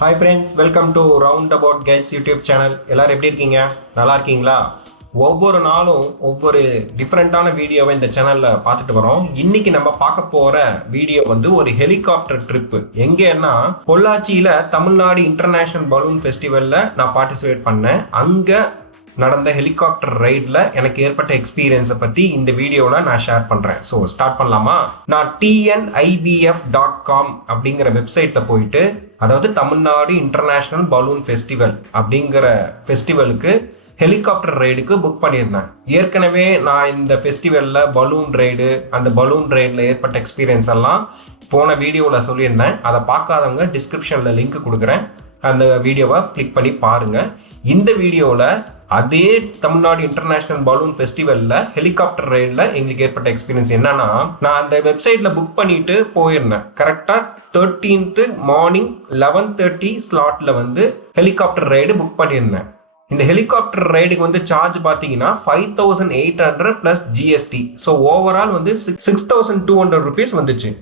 Hi friends, welcome to round about guides YouTube channel. எல்லோரும் எப்படி இருக்கீங்க? நல்லா இருக்கீங்களா? ஒவ்வொரு நாளும் ஒவ்வொரு டிஃப்ரெண்ட்டான வீடியோவை இந்த சேனலில் பார்த்துட்டு வரோம். இன்னைக்கு நம்ம பார்க்க போகிற வீடியோ வந்து ஒரு ஹெலிகாப்டர் ட்ரிப்பு. எங்கேன்னா பொள்ளாச்சியில் தமிழ்நாடு இன்டர்நேஷ்னல் பலூன் ஃபெஸ்டிவலில் நான் பார்ட்டிசிபேட் பண்ணேன். அங்கே நடந்த ஹெலிகாப்டர் ரைடில் எனக்கு ஏற்பட்ட எக்ஸ்பீரியன்ஸை பற்றி இந்த வீடியோவில் நான் ஷேர் பண்ணுறேன். ஸோ ஸ்டார்ட் பண்ணலாமா? நான் TNIBF.com அப்படிங்கிற வெப்சைட்டில் போயிட்டு, அதாவது தமிழ்நாடு இன்டர்நேஷ்னல் பலூன் ஃபெஸ்டிவல் அப்படிங்கிற ஃபெஸ்டிவலுக்கு ஹெலிகாப்டர் ரைடுக்கு புக் பண்ணியிருந்தேன். ஏற்கனவே நான் இந்த ஃபெஸ்டிவலில் பலூன் ரைடு, அந்த பலூன் ரைடில் ஏற்பட்ட எக்ஸ்பீரியன்ஸ் எல்லாம் போன வீடியோவில் சொல்லியிருந்தேன். அதை பார்க்காதவங்க டிஸ்கிரிப்ஷனில் லிங்க் கொடுக்குறேன், அந்த வீடியோவை கிளிக் பண்ணி பாருங்கள். இந்த வீடியோவில் அதே தமிழ்நாடு இன்டர்நேஷ்னல் பலூன் ஃபெஸ்டிவலில் ஹெலிகாப்டர் ரைடில் எங்களுக்கு ஏற்பட்ட எக்ஸ்பீரியன்ஸ் என்னன்னா, நான் அந்த வெப்சைட்டில் புக் பண்ணிட்டு போயிருந்தேன். கரெக்டாக 13th மார்னிங் 11:30 ஸ்லாட்டில் வந்து ஹெலிகாப்டர் ரைடு புக் பண்ணியிருந்தேன். இந்த ஹெலிகாப்டர் ரைடுக்கு வந்து சார்ஜ் பார்த்தீங்கன்னா 5,800 + GST. ஸோ ஓவரால் வந்து 6,200 ருபீஸ் வந்துச்சு.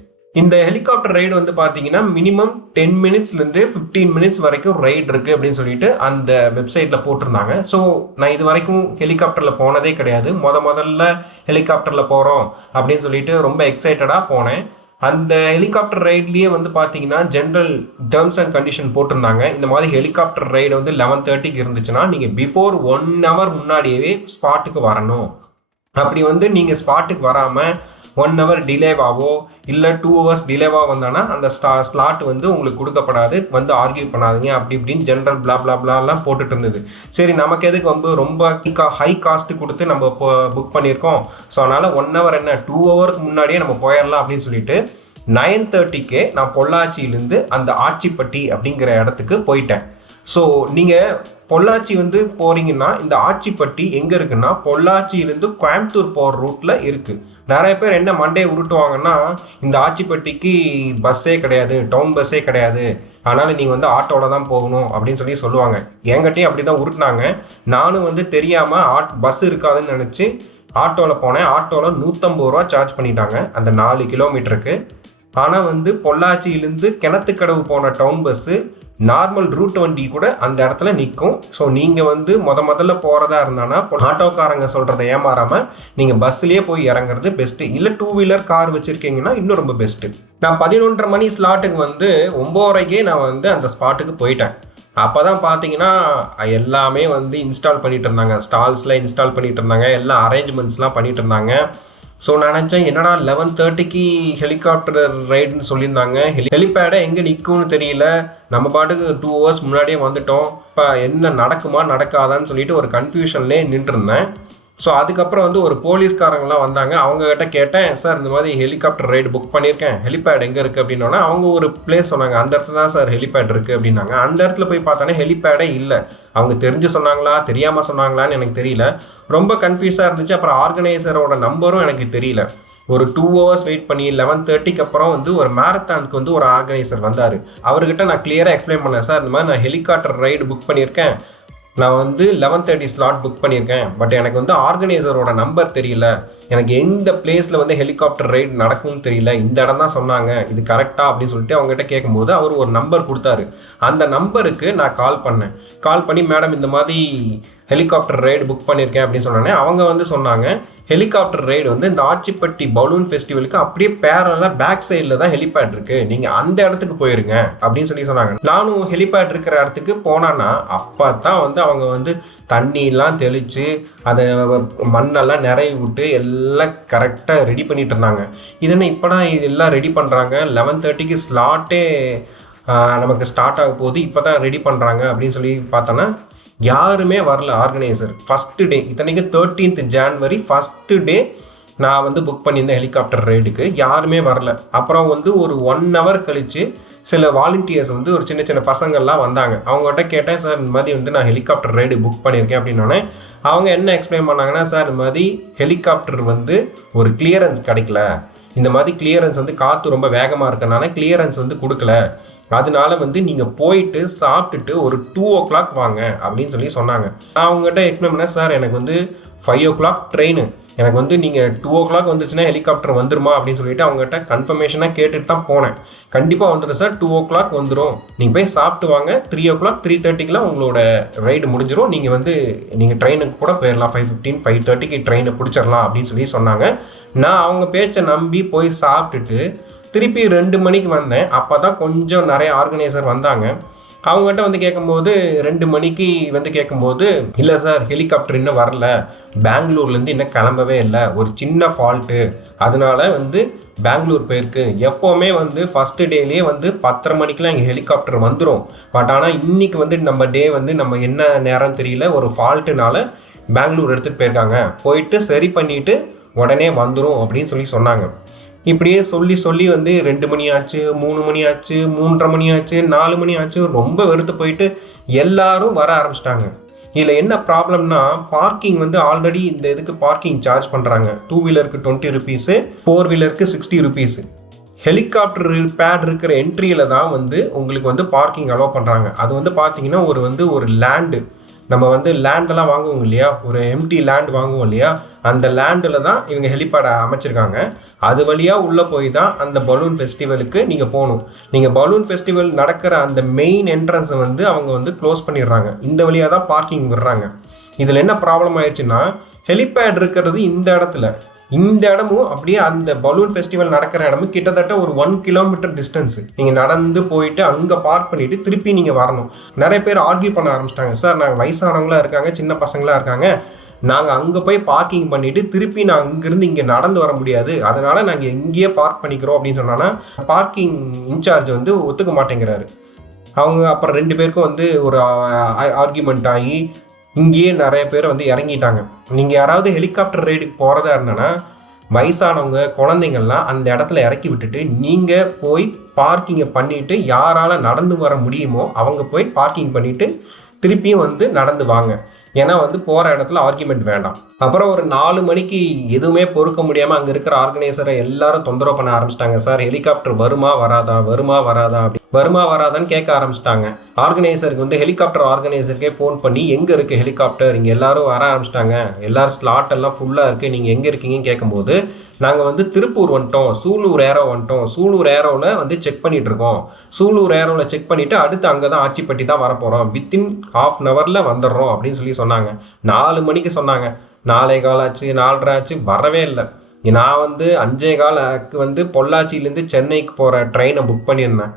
இந்த ஹெலிகாப்டர் ரைடு வந்து பார்த்தீங்கன்னா மினிமம் 10 மினிட்ஸ்லேருந்து 15 மினிட்ஸ் வரைக்கும் ரைடு இருக்குது அப்படின்னு சொல்லிட்டு அந்த வெப்சைட்டில் போட்டிருந்தாங்க. ஸோ நான் இது வரைக்கும் ஹெலிகாப்டரில் போனதே கிடையாது. முதல்ல ஹெலிகாப்டரில் போகிறோம் அப்படின்னு சொல்லிட்டு ரொம்ப எக்ஸைட்டடாக போனேன். அந்த ஹெலிகாப்டர் ரைட்லேயே வந்து பார்த்தீங்கன்னா ஜென்ரல் டேர்ம்ஸ் அண்ட் கண்டிஷன் போட்டிருந்தாங்க. இந்த மாதிரி ஹெலிகாப்டர் ரைடு வந்து 11:30க்கு இருந்துச்சுன்னா நீங்கள் பிஃபோர் 1 hour முன்னாடியே ஸ்பாட்டுக்கு வரணும். அப்படி வந்து நீங்கள் ஸ்பாட்டுக்கு வராமல் 1 hour டிலேவாவோ இல்லை 2 hours டிலேவாக வந்தானா அந்த ஸ்லாட் வந்து உங்களுக்கு கொடுக்கப்படாது, வந்து ஆர்கியூ பண்ணாதீங்க அப்படி இப்படின்னு ஜென்ரல் பிளாப்லாம் போட்டுட்டு இருந்தது. சரி, நமக்கு எதுக்கு வந்து ரொம்ப ஹை காஸ்ட்டு கொடுத்து நம்ம இப்போ புக் பண்ணியிருக்கோம், ஸோ அதனால் 1 hour என்ன 2 hourக்கு முன்னாடியே நம்ம போயிடலாம் அப்படின்னு சொல்லிட்டு 9:30க்கே நான் பொள்ளாச்சியிலேருந்து அந்த ஆச்சிப்பட்டி அப்படிங்கிற இடத்துக்கு போயிட்டேன். ஸோ நீங்கள் பொள்ளாச்சி வந்து போகிறீங்கன்னா இந்த ஆச்சிப்பட்டி எங்கே இருக்குன்னா பொள்ளாச்சியிலேருந்து கோயம்புத்தூர் போகிற ரூட்டில் இருக்குது. நிறைய பேர் என்ன மண்டே உருட்டுவாங்கன்னா, இந்த ஆச்சிப்பட்டிக்கு பஸ்ஸே கிடையாது, டவுன் பஸ்ஸே கிடையாது, அதனால் நீங்கள் வந்து ஆட்டோவில் தான் போகணும் அப்படின்னு சொல்லி சொல்லுவாங்க. என்கிட்டையும் அப்படி தான் உருட்டினாங்க. நானும் வந்து தெரியாமல் பஸ் இருக்காதுன்னு நினச்சி ஆட்டோவில் போனேன். ஆட்டோவில் 150 ரூபா சார்ஜ் பண்ணிட்டாங்க அந்த 4 கிலோமீட்டருக்கு. ஆனால் வந்து பொள்ளாச்சியிலேருந்து கிணத்துக்கடவு போன டவுன் பஸ்ஸு நார்மல் ரூட் வண்டி கூட அந்த இடத்துல நிற்கும். ஸோ நீங்கள் வந்து முதல்ல போகிறதா இருந்தானா ஆட்டோக்காரங்க சொல்கிறத ஏமாறாமல் நீங்கள் பஸ்லேயே போய் இறங்குறது பெஸ்ட்டு. இல்லை 2 வீலர் கார் வச்சுருக்கீங்கன்னா இன்னும் ரொம்ப பெஸ்ட்டு. நான் 11:30 மணி ஸ்லாட்டுக்கு வந்து 9:30க்கே நான் வந்து அந்த ஸ்பாட்டுக்கு போயிட்டேன். அப்போ தான் பார்த்தீங்கன்னா எல்லாமே வந்து இன்ஸ்டால் பண்ணிட்டு இருந்தாங்க, ஸ்டால்ஸ்லாம் இன்ஸ்டால் பண்ணிட்டு இருந்தாங்க, எல்லாம் அரேஞ்ச்மெண்ட்ஸ்லாம் பண்ணிட்டு இருந்தாங்க. ஸோ நான் நினச்சேன், என்னடா 11:30க்கு ஹெலிகாப்டர் ரைடுன்னு சொல்லியிருந்தாங்க, ஹெலிபேடை எங்கே நிற்கும்னு தெரியல, நம்ம பாட்டுக்கு 2 hours முன்னாடியே வந்துட்டோம், இப்போ என்ன நடக்குமா நடக்காதான்னு சொல்லிட்டு ஒரு கன்ஃபியூஷன்லேயே நின்றுருந்தேன். ஸோ அதுக்கப்புறம் வந்து ஒரு போலீஸ்காரங்களாம் வந்தாங்க. அவங்ககிட்ட கேட்டேன், சார் இந்த மாதிரி ஹெலிகாப்டர் ரைடு புக் பண்ணியிருக்கேன், ஹெலிபேட் எங்கே இருக்குது அப்படின்னோன்னா அவங்க ஒரு பிளேஸ் சொன்னாங்க, அந்த இடத்துல தான் சார் ஹெலிபேட் இருக்குது அப்படின்னாங்க. அந்த இடத்துல போய் பார்த்தோன்னே ஹெலிபேடே இல்லை. அவங்க தெரிஞ்சு சொன்னாங்களா தெரியாமல் சொன்னாங்களான்னு எனக்கு தெரியல, ரொம்ப கன்ஃபியூஸாக இருந்துச்சு. அப்புறம் ஆர்கனைசரோட நம்பரும் எனக்கு தெரியல. ஒரு 2 hours வெயிட் பண்ணி 11:30க்கு அப்புறம் வந்து ஒரு மேரத்தானுக்கு வந்து ஒரு ஆர்கனைசர் வந்தார். அவர்கிட்ட நான் கிளியராக எக்ஸ்பிளைன் பண்ணேன், சார் இந்த மாதிரி நான் ஹெலிகாப்டர் ரைடு புக் பண்ணியிருக்கேன், நான் வந்து 11:30 ஸ்லாட் புக் பண்ணியிருக்கேன், பட் எனக்கு வந்து ஆர்கனைசரோட நம்பர் தெரியல, எனக்கு எந்த பிளேஸில் வந்து ஹெலிகாப்டர் ரைடு நடக்கும்னு தெரியல, இந்த இடம் தான் சொன்னாங்க, இது கரெக்டாக அப்படின்னு சொல்லிட்டு அவங்ககிட்ட கேட்கும்போது அவர் ஒரு நம்பர் கொடுத்தாரு. அந்த நம்பருக்கு நான் கால் பண்ணி மேடம் இந்த மாதிரி ஹெலிகாப்டர் ரைடு புக் பண்ணியிருக்கேன் அப்படின்னு சொன்னோன்னே அவங்க வந்து சொன்னாங்க, ஹெலிகாப்டர் ரைடு வந்து இந்த ஆச்சிப்பட்டி பலூன் ஃபெஸ்டிவலுக்கு அப்படியே பேரலாக பேக் சைடில் தான் ஹெலிபேட் இருக்குது, நீங்கள் அந்த இடத்துக்கு போயிருங்க அப்படின்னு சொல்லி சொன்னாங்க. நானும் ஹெலிபேட் இருக்கிற இடத்துக்கு போனான்னா அப்போ தான் வந்து அவங்க வந்து தண்ணியெல்லாம் தெளித்து அதை மண்ணெல்லாம் நிறைய விட்டு எல்லாம் கரெக்டாக ரெடி பண்ணிட்டு இருந்தாங்க. இதுன்னு இப்போனா இதெல்லாம் ரெடி பண்ணுறாங்க, 11:30க்கு ஸ்லாட்டே நமக்கு ஸ்டார்ட் ஆக போகுது, இப்போ தான் ரெடி பண்ணுறாங்க அப்படின்னு சொல்லி பார்த்தோன்னா யாருமே வரல. ஆர்கனைசர் ஃபஸ்ட்டு டே, இத்தனைக்கு 13th January ஃபஸ்ட்டு டே நான் வந்து புக் பண்ணியிருந்தேன் ஹெலிகாப்டர் ரைடுக்கு, யாருமே வரல. அப்புறம் வந்து ஒரு 1 hour கழித்து சில வாலண்டியர்ஸ் வந்து ஒரு சின்ன பசங்கள்லாம் வந்தாங்க. அவங்ககிட்ட கேட்டேன், சார் இந்த மாதிரி வந்து நான் ஹெலிகாப்டர் ரைடு புக் பண்ணியிருக்கேன் அப்படின்னோடனே அவங்க என்ன எக்ஸ்பிளைன் பண்ணாங்கன்னா, சார் இந்த மாதிரி ஹெலிகாப்டர் வந்து ஒரு கிளியரன்ஸ் கிடைக்கல, இந்த மாதிரி கிளியரன்ஸ் வந்து காற்று ரொம்ப வேகமாக இருக்கனால கிளியரன்ஸ் வந்து கொடுக்கல, அதனால வந்து நீங்கள் போயிட்டு சாப்பிட்டுட்டு ஒரு 2 o'clock வாங்க அப்படின்னு சொல்லி சொன்னாங்க. நான் அவங்ககிட்ட எக்ஸ்பிளைன் பண்ணேன், சார் எனக்கு வந்து 5 o'clock ட்ரெயின், எனக்கு வந்து நீங்கள் 2 o'clock வந்துச்சுன்னா ஹெலிகாப்டர் வந்துருமா அப்படின்னு சொல்லிட்டு அவங்ககிட்ட கன்ஃபர்மேஷனாக கேட்டுட்டு தான் போனேன். கண்டிப்பாக வந்துடும் சார், 2 o'clock வந்துடும், நீங்கள் போய் சாப்பிட்டு வாங்க, 3 o'clock 3:30க்குலாம் உங்களோட ரைடு முடிஞ்சிடும், நீங்கள் வந்து நீங்கள் ட்ரெயினுக்கு கூட போயிடலாம், 5:15 5:30க்கு ட்ரெயினை பிடிச்சிடலாம் அப்படின்னு சொல்லி சொன்னாங்க. நான் அவங்க பேச்சை நம்பி போய் சாப்பிட்டுட்டு திருப்பி 2 மணிக்கு வந்தேன். அப்போ தான் கொஞ்சம் நிறைய ஆர்கனைசர் வந்தாங்க. அவங்ககிட்ட வந்து கேட்கும்போது 2 மணிக்கு வந்து கேட்கும்போது, இல்லை சார் ஹெலிகாப்டர் இன்னும் வரல, பெங்களூர்லேருந்து இன்னும் கிளம்பவே இல்லை, ஒரு சின்ன ஃபால்ட்டு, அதனால வந்து பெங்களூர் போயிருக்கு. எப்போவுமே வந்து ஃபஸ்ட்டு டேலேயே வந்து 10:30 மணிக்கெலாம் இங்கே ஹெலிகாப்டர் வந்துடும். பட் ஆனால் இன்றைக்கி வந்து நம்ம டே வந்து நம்ம என்ன நேரம் தெரியல, ஒரு ஃபால்ட்டுனால பெங்களூர் எடுத்துகிட்டு போயிருக்காங்க, போயிட்டு சரி பண்ணிவிட்டு உடனே வந்துடும் அப்படின்னு சொல்லி சொன்னாங்க. இப்படியே சொல்லி சொல்லி வந்து 2 மணி ஆச்சு, 3 மணி ஆச்சு, 3:30 மணி ஆச்சு, 4 மணி ஆச்சு. ரொம்ப வெறுத்து போயிட்டு எல்லாரும் வர ஆரம்பிச்சிட்டாங்க. இதில் என்ன ப்ராப்ளம்னா, பார்க்கிங் வந்து ஆல்ரெடி இந்த இதுக்கு பார்க்கிங் சார்ஜ் பண்ணுறாங்க. 2 வீலருக்கு 20 ருபீஸு, 4 வீலருக்கு 60 ருபீஸு. ஹெலிகாப்டர் பேட் இருக்கிற என்ட்ரியில் தான் வந்து உங்களுக்கு வந்து பார்க்கிங் அலோவ் பண்ணுறாங்க. அது வந்து பார்த்தீங்கன்னா ஒரு லேண்டு, நம்ம வந்து லேண்டெல்லாம் வாங்குவோம் இல்லையா, ஒரு எம்டி லேண்ட் வாங்குவோம் இல்லையா, அந்த லேண்டில் தான் இவங்க ஹெலிபேடை அமைச்சிருக்காங்க. அது வழியாக உள்ளே போய் தான் அந்த பலூன் ஃபெஸ்டிவலுக்கு நீங்கள் போகணும். நீங்கள் பலூன் ஃபெஸ்டிவல் நடக்கிற அந்த மெயின் என்ட்ரன்ஸை வந்து அவங்க வந்து க்ளோஸ் பண்ணிடுறாங்க. இந்த வழியாக தான் பார்க்கிங் விடுறாங்க. இதில் என்ன ப்ராப்ளம் ஆயிடுச்சுன்னா, ஹெலிபேட் இருக்கிறது இந்த இடத்துல, இந்த இடமும் அப்படியே அந்த பலூன் ஃபெஸ்டிவல் நடக்கிற இடமும் கிட்டத்தட்ட ஒரு 1 கிலோமீட்டர் டிஸ்டன்ஸு. நீங்கள் நடந்து போயிட்டு அங்கே பார்க் பண்ணிவிட்டு திருப்பி நீங்கள் வரணும். நிறைய பேர் ஆர்கியூ பண்ண ஆரம்பிச்சிட்டாங்க, சார் நாங்கள் வயசானவங்களாக இருக்காங்க, சின்ன பசங்களாக இருக்காங்க, நாங்கள் அங்கே போய் பார்க்கிங் பண்ணிவிட்டு திருப்பி நான் அங்கேருந்து இங்கே நடந்து வர முடியாது, அதனால் நாங்கள் எங்கேயே பார்க் பண்ணிக்கிறோம் அப்படின்னு சொன்னோன்னா பார்க்கிங் இன்சார்ஜ் வந்து ஒத்துக்க மாட்டேங்கிறாரு. அவங்க அப்புறம் 2 பேருக்கும் வந்து ஒரு ஆர்கியூமெண்ட் ஆகி இங்கேயே நிறைய பேர் வந்து இறங்கிட்டாங்க. நீங்கள் யாராவது ஹெலிகாப்டர் ரைடுக்கு போகிறதா இருந்தனா வயசானவங்க குழந்தைங்கள்லாம் அந்த இடத்துல இறக்கி விட்டுட்டு நீங்கள் போய் பார்க்கிங்கை பண்ணிவிட்டு யாரால் நடந்து வர முடியுமோ அவங்க போய் பார்க்கிங் பண்ணிவிட்டு திருப்பியும் வந்து நடந்து வாங்க. ஏன்னா வந்து போகிற இடத்துல ஆர்கியூமெண்ட் வேண்டாம். அப்புறம் ஒரு 4 மணிக்கு எதுவுமே பொறுக்க முடியாமல் அங்கே இருக்கிற ஆர்கனைசரை எல்லாரும் தொந்தரவு பண்ண ஆரம்பிச்சிட்டாங்க. சார் ஹெலிகாப்டர் வருமா வராதா, வருமா வராதா, அப்படி வருமா வராதான்னு கேட்க ஆரம்பிச்சிட்டாங்க. ஆர்கனைசருக்கு வந்து ஹெலிகாப்டர் ஆர்கனைசருக்கே ஃபோன் பண்ணி எங்கே இருக்குது ஹெலிகாப்டர், இங்கே எல்லாரும் வர ஆரம்பிச்சிட்டாங்க, எல்லாரும் ஸ்லாட் எல்லாம் ஃபுல்லாக இருக்குது, நீங்கள் எங்கே இருக்கீங்கன்னு கேட்கும்போது, நாங்கள் வந்து திருப்பூர் வந்துட்டோம், சூலூர் ஏரோ வந்துட்டோம், சூலூர் ஏரோவில் வந்து செக் பண்ணிட்டு இருக்கோம், சூலூர் ஏரோவில் செக் பண்ணிவிட்டு அடுத்து அங்கே தான் ஆச்சிப்பட்டி தான் வரப்போகிறோம், வித்தின் ½ an hour வந்துடுறோம் அப்படின்னு சொல்லி சொன்னாங்க. 4 மணிக்கு சொன்னாங்க, 4:15 ஆச்சு, 4:30 ஆச்சு, வரவே இல்லை. நான் வந்து 5:15 வந்து பொள்ளாச்சியிலேருந்து சென்னைக்கு போகிற ட்ரெயினை புக் பண்ணியிருந்தேன்.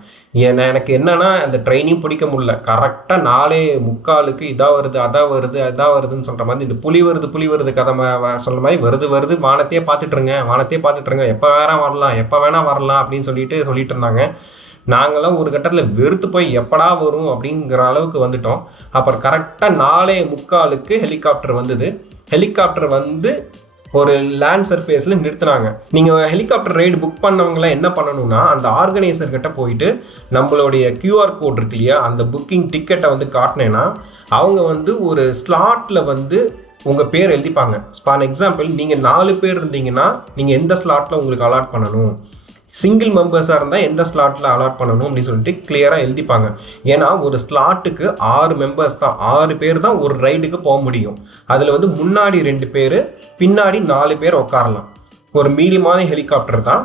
ஏன்னா எனக்கு என்னன்னா அந்த ட்ரெயினையும் பிடிக்க முடியல. கரெக்டாக 4:45 இதாக வருது அதான் வருது அதான் வருதுன்னு சொல்கிற மாதிரி, இந்த புலி வருது கதை சொல்கிற மாதிரி வருது வானத்தையே பார்த்துட்ருங்க, எப்போ வேணா வரலாம் அப்படின்னு சொல்லிட்டு இருந்தாங்க. நாங்களாம் ஒரு கட்டத்தில் வெறுத்து போய் எப்படா வரும் அப்படிங்கிற அளவுக்கு வந்துட்டோம். அப்புறம் கரெக்டாக 4:45 ஹெலிகாப்டர் வந்தது. ஹெலிகாப்டர் வந்து ஒரு லேண்ட் சர்ஃபேஸில் நிறுத்தினாங்க. நீங்கள் ஹெலிகாப்டர் ரைடு புக் பண்ணவங்களாம் என்ன பண்ணணும்னா, அந்த ஆர்கனைசர்கிட்ட போயிட்டு நம்மளுடைய QR கோட் இருக்கு இல்லையா, அந்த புக்கிங் டிக்கெட்டை வந்து காட்டினேன்னா அவங்க வந்து ஒரு ஸ்லாட்டில் வந்து உங்கள் பேர் எழுதிப்பாங்க. ஃபார் எக்ஸாம்பிள் நீங்கள் 4 பேர் இருந்தீங்கன்னா நீங்கள் எந்த ஸ்லாட்டில் உங்களுக்கு அலாட் பண்ணணும், சிங்கிள் மெம்பர்ஸாக இருந்தால் எந்த ஸ்லாட்டில் அலாட் பண்ணணும் அப்படின்னு சொல்லிட்டு கிளியராக எழுதிப்பாங்க. ஏன்னா ஒரு ஸ்லாட்டுக்கு 6 மெம்பர்ஸ் தான், 6 பேர் தான் ஒரு ரைடுக்கு போக முடியும். அதில் வந்து முன்னாடி 2 பேர், பின்னாடி 4 பேர் உட்காரலாம். ஒரு மீடியமான ஹெலிகாப்டர் தான்.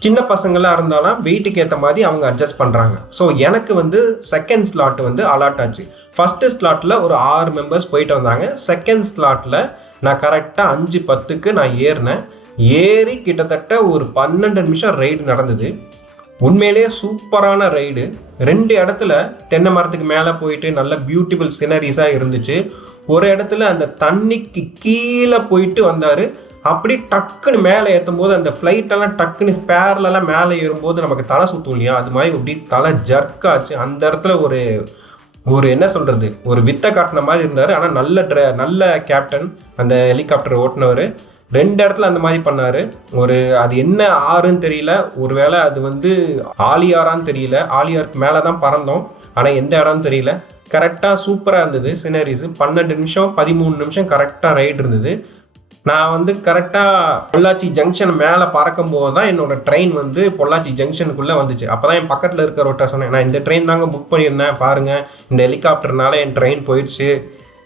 சின்ன பசங்களாக இருந்தாலும் வெயிட்டுக்கு ஏற்ற மாதிரி அவங்க அட்ஜஸ்ட் பண்ணுறாங்க. ஸோ எனக்கு வந்து செகண்ட் ஸ்லாட் வந்து அலாட் ஆச்சு. ஃபஸ்ட்டு ஸ்லாட்டில் ஒரு 6 மெம்பர்ஸ் போயிட்டு வந்தாங்க. செகண்ட் ஸ்லாட்டில் நான் கரெக்டாக 5:10க்கு நான் ஏறி கிட்டத்தட்ட ஒரு 12 நிமிஷம் ரைடு நடந்தது. உண்மையிலேயே சூப்பரான ரைடு. 2 இடத்துல தென்னை மரத்துக்கு மேலே போயிட்டு நல்ல பியூட்டிஃபுல் சினரிஸாக இருந்துச்சு. ஒரு இடத்துல அந்த தண்ணிக்கு கீழே போயிட்டு வந்தார். அப்படி டக்குன்னு மேலே ஏற்றும் போது அந்த ஃப்ளைட்டெல்லாம் டக்குன்னு பேரலெல்லாம் மேலே ஏறும்போது நமக்கு தலை சுற்றும் இல்லையா, அது மாதிரி அப்படி தலை ஜர்க்காச்சு. அந்த இடத்துல ஒரு என்ன சொல்கிறது, ஒரு வித்தை காட்டின மாதிரி இருந்தார். ஆனால் நல்ல கேப்டன் அந்த ஹெலிகாப்டர் ஓட்டுனவர். 2 இடத்துல அந்த மாதிரி பண்ணார். அது என்ன ஆறுன்னு தெரியல, ஒருவேளை அது வந்து ஆலியாரான்னு தெரியல. ஆலியாருக்கு மேலே தான் பறந்தோம், ஆனால் எந்த இடம்னு தெரியல. கரெக்டாக சூப்பராக இருந்தது சினரிஸ். 12 நிமிஷம் 13 நிமிஷம் கரெக்டாக ரைடு இருந்தது. நான் வந்து கரெக்டாக பொள்ளாச்சி ஜங்ஷன் மேலே பறக்கும் போது தான் என்னோடய ட்ரெயின் வந்து பொள்ளாச்சி ஜங்ஷனுக்குள்ளே வந்துச்சு. அப்போ தான் என் பக்கத்தில் இருக்கிறவர்கிட்ட சொன்னேன், நான் இந்த ட்ரெயின் தாங்க புக் பண்ணியிருந்தேன், பாருங்கள் இந்த ஹெலிகாப்டர்னால என் ட்ரெயின் போயிடுச்சு,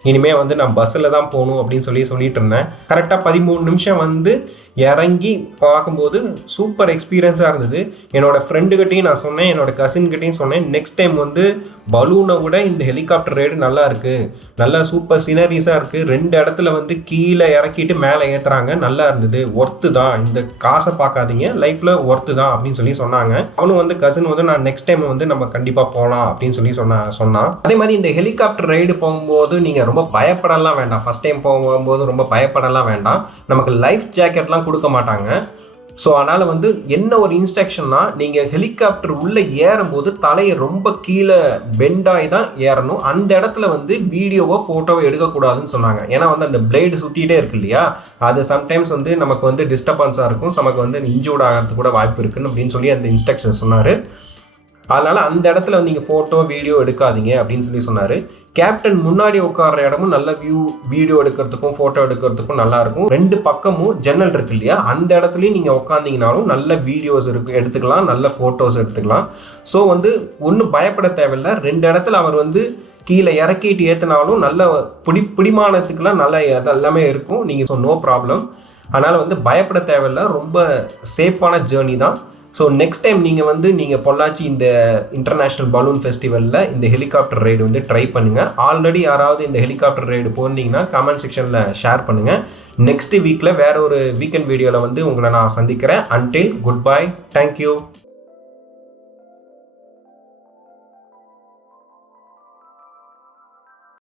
இனிமேல் வந்து நான் பஸ்ஸில் தான் போகணும் அப்படின்னு சொல்லிட்டு இருந்தேன். கரெக்டாக 13 நிமிஷம் வந்து இறங்கி பார்க்கும்போது சூப்பர் எக்ஸ்பீரியன்ஸாக இருந்தது. என்னோடய ஃப்ரெண்டுக்கிட்டையும் நான் சொன்னேன், என்னோடய கசின்கிட்டையும் சொன்னேன், நெக்ஸ்ட் டைம் வந்து பலூனை விட இந்த ஹெலிகாப்டர் ரைடு நல்லா இருக்குது, நல்லா சூப்பர் சினரிஸாக இருக்குது, 2 இடத்துல வந்து கீழே இறக்கிட்டு மேலே ஏற்றுறாங்க, நல்லா இருந்தது, ஒர்த்து தான், இந்த காசை பார்க்காதீங்க, லைஃப்பில் ஒர்த்து தான் அப்படின்னு சொன்னாங்க. அவனும் வந்து கசின் வந்து நான் நெக்ஸ்ட் டைம் வந்து நம்ம கண்டிப்பாக போகலாம் அப்படின்னு சொன்னான். அதே மாதிரி இந்த ஹெலிகாப்டர் ரைடு போகும்போது நீங்கள் ரொம்ப பயப்படலாம் வேண்டாம். ஃபஸ்ட் டைம் போகும்போது ரொம்ப பயப்படலாம் வேண்டாம். நமக்கு லைஃப் ஜாக்கெட்லாம் கொடுக்க மாட்டாங்க. ஸோ அதனால் வந்து என்ன ஒரு இன்ஸ்ட்ரக்ஷன்னா, நீங்கள் ஹெலிகாப்டர் உள்ளே ஏறும்போது தலையை ரொம்ப கீழே பெண்டாகி தான் ஏறணும். அந்த இடத்துல வந்து வீடியோவோ ஃபோட்டோவோ எடுக்கக்கூடாதுன்னு சொன்னாங்க. ஏன்னா வந்து அந்த பிளேடு சுற்றிட்டே இருக்கு இல்லையா, அது சம்டைம்ஸ் வந்து நமக்கு வந்து டிஸ்டர்பன்ஸாக இருக்கும், நமக்கு வந்து இன்ஜூர்ட் ஆகிறதுக்கு கூட வாய்ப்பு இருக்குன்னு அப்படின்னு சொல்லி அந்த இன்ஸ்ட்ரக்ஷன் சொன்னார். அதனால் அந்த இடத்துல வந்து நீங்கள் ஃபோட்டோ வீடியோ எடுக்காதீங்க அப்படின்னு சொன்னார். கேப்டன் முன்னாடி உட்கார்ற இடமும் நல்ல வீடியோ எடுக்கிறதுக்கும் ஃபோட்டோ எடுக்கிறதுக்கும் நல்லாயிருக்கும். 2 பக்கமும் ஜன்னல் இருக்கு இல்லையா, அந்த இடத்துலையும் நீங்கள் உட்காந்திங்கனாலும் நல்ல வீடியோஸ் எடுத்துக்கலாம், நல்ல ஃபோட்டோஸ் எடுத்துக்கலாம். ஸோ வந்து ஒன்றும் பயப்பட தேவையில்லை. 2 இடத்துல அவர் வந்து கீழே இறக்கிட்டு ஏற்றினாலும் நல்ல பிடிமானத்துக்குலாம் நல்ல எல்லாமே இருக்கும். நீங்கள் நோ ப்ராப்ளம். அதனால் வந்து பயப்பட தேவையில்லை, ரொம்ப சேஃபான ஜேர்னி தான். ஸோ நெக்ஸ்ட் டைம் நீங்கள் பொள்ளாச்சி இந்த இன்டர்நேஷ்னல் பலூன் ஃபெஸ்டிவலில் இந்த ஹெலிகாப்டர் ரைடு வந்து ட்ரை பண்ணுங்கள். ஆல்ரெடி யாராவது இந்த ஹெலிகாப்டர் ரைடு போனீங்கன்னா கமெண்ட் செக்ஷனில் ஷேர் பண்ணுங்கள். நெக்ஸ்ட் வீக்கில் வேற ஒரு வீக்கெண்ட் வீடியோவில் வந்து உங்களை நான் சந்திக்கிறேன். Until good bye, thank you.